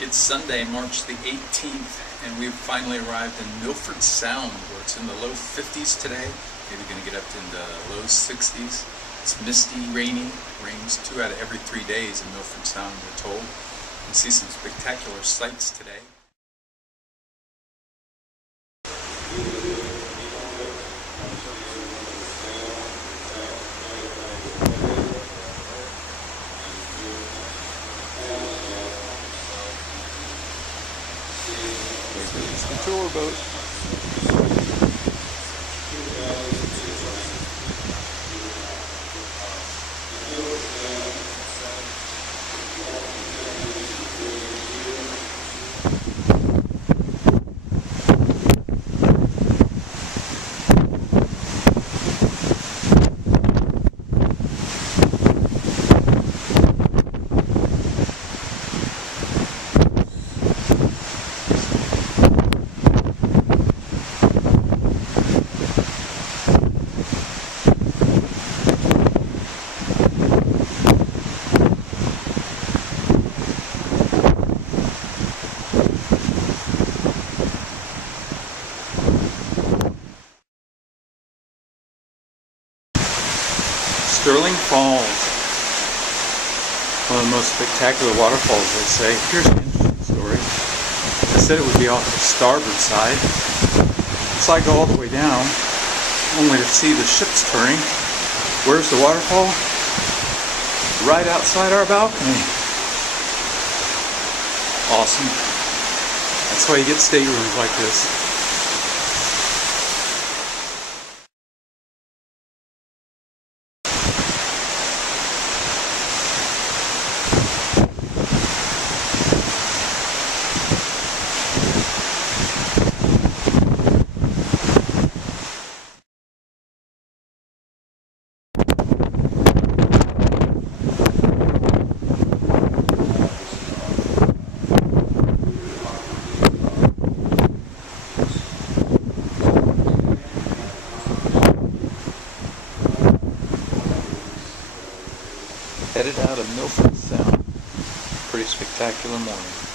It's Sunday, March the 18th, and we've finally arrived in Milford Sound, where it's in the low 50s today. Maybe going to get up to the low 60s. It's misty, rainy. Rains 2 out of every 3 days in Milford Sound, we're told. You can see some spectacular sights today. It's the tour boat. Sterling Falls, one of the most spectacular waterfalls, they say. Here's an interesting story. They said it would be off the starboard side. So I go all the way down, only to see the ships turning. Where's the waterfall? Right outside our balcony. Awesome. That's why you get staterooms like this. Headed out of Milford Sound. Pretty spectacular morning.